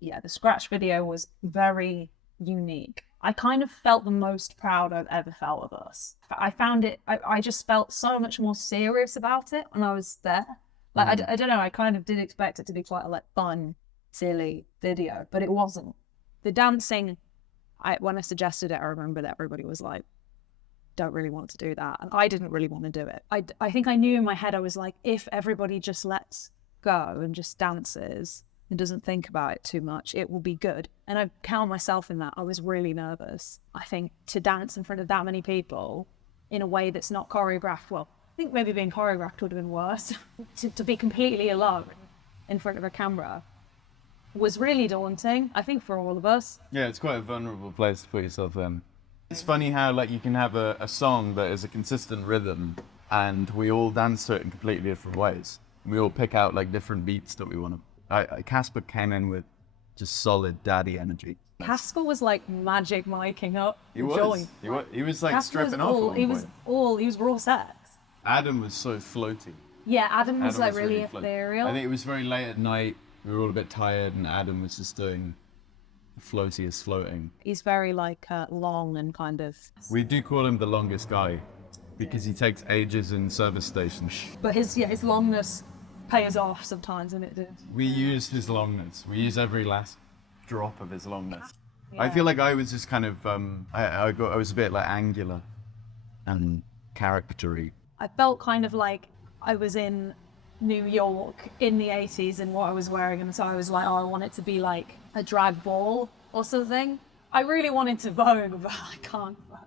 Yeah, the scratch video was very unique. I kind of felt the most proud I've ever felt of us. I found it, I just felt so much more serious about it when I was there. Like, I don't know, I kind of did expect it to be quite a like fun, silly video, but it wasn't. The dancing, when I suggested it, I remember that everybody was like, don't really want to do that. And I didn't really want to do it. I think I knew in my head, I was like, if everybody just lets go and just dances and doesn't think about it too much, it will be good. And I count myself in that. I was really nervous. I think to dance in front of that many people in a way that's not choreographed, well, I think maybe being choreographed would have been worse. to be completely alone in front of a camera was really daunting, I think, for all of us. Yeah, it's quite a vulnerable place to put yourself in. It's funny how like you can have a song that is a consistent rhythm and we all dance to it in completely different ways. We all pick out like different beats that we want to. Kasper came in with just solid daddy energy. Kasper was like magic miking up. He was. He was like Kasper stripping off. He was raw sex. Adam was so floaty. Yeah, Adam was like really ethereal. I think it was very late at night. We were all a bit tired, and Adam was just doing the floatiest floating. He's very like long and kind of. We do call him the longest guy because he takes ages in service stations. But his longness pays off sometimes, and it did. We use his longness. We use every last drop of his longness. Yeah. I feel like I was just kind of I was a bit like angular and charactery. I felt kind of like I was in New York in the 80s and what I was wearing, and so I was like, oh, I want it to be like a drag ball or something. I really wanted to Vogue, but I can't Vogue.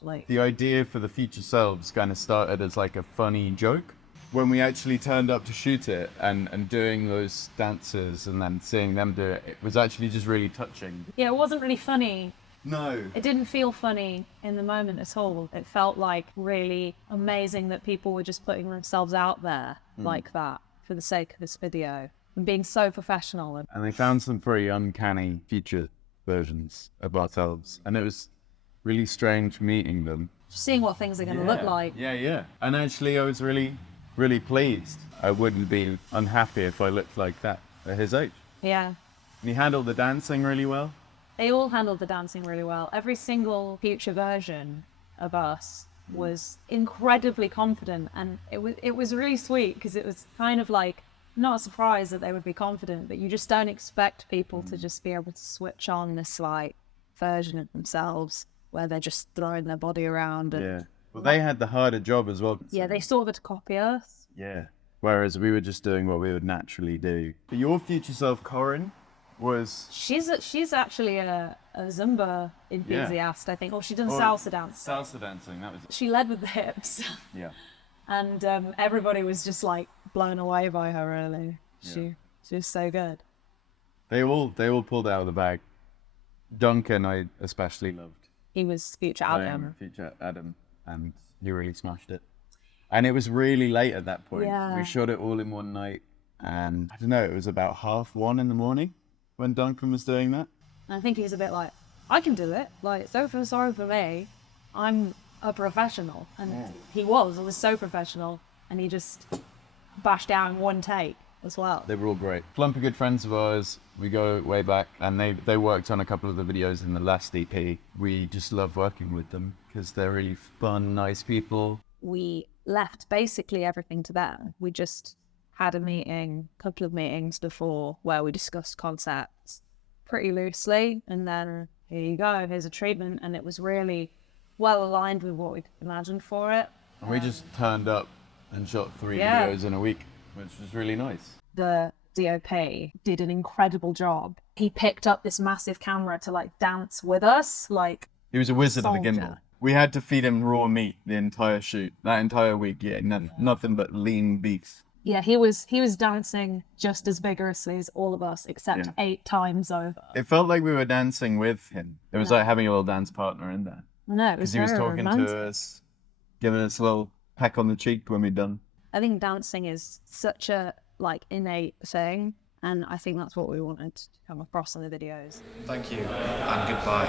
Like, the idea for the future selves kind of started as like a funny joke. When we actually turned up to shoot it and doing those dances and then seeing them do it, it was actually just really touching. Yeah, it wasn't really funny. No. It didn't feel funny in the moment at all. It felt like really amazing that people were just putting themselves out there like that for the sake of this video and being so professional. And they found some pretty uncanny future versions of ourselves. And it was really strange meeting them. Seeing what things are going to look like. Yeah. And actually I was really pleased. I wouldn't be unhappy if I looked like that at his age. Yeah. And he handled the dancing really well. They all handled the dancing really well. Every single future version of us was incredibly confident, and it was really sweet because it was kind of like not a surprise that they would be confident, but you just don't expect people to just be able to switch on this like version of themselves where they're just throwing their body around. And, yeah. Well, they had the harder job as well. Yeah, they sort of had to copy us. Yeah. Whereas we were just doing what we would naturally do. But your future self, Corinne, was... She's actually a Zumba enthusiast, I think. Or she done salsa dance. Salsa dancing, that was it. She led with the hips. Yeah. And everybody was just like blown away by her, really. She was so good. They all pulled out of the bag. Duncan, I especially loved. He was future Adam. Future Adam, and he really smashed it. And it was really late at that point. Yeah. We shot it all in one night, and I don't know, it was about 1:30 in the morning when Duncan was doing that. And I think he was a bit like, I can do it. Like, so sorry for me. I'm a professional. And he was so professional. And he just bashed out in one take as well. They were all great. CLUMP are good friends of ours. We go way back, and they worked on a couple of the videos in the last EP. We just love working with them because they're really fun, nice people. We left basically everything to them. We just had a couple of meetings before where we discussed concepts pretty loosely, and then here you go, here's a treatment, and it was really well aligned with what we'd imagined for it. And we just turned up and shot 3 videos in a week, which was really nice. The DOP did an incredible job. He picked up this massive camera to like dance with us, like he was a wizard of the Saunders. gimbal. We had to feed him raw meat the entire shoot, that entire week. Nothing but lean beef. Yeah, he was dancing just as vigorously as all of us, except 8 times over. It felt like we were dancing with him. It was like having a little dance partner in there. No, it was because he was talking romantic to us, giving us a little peck on the cheek when we're done. I think dancing is such a like innate thing, and I think that's what we wanted to come across in the videos. Thank you and goodbye.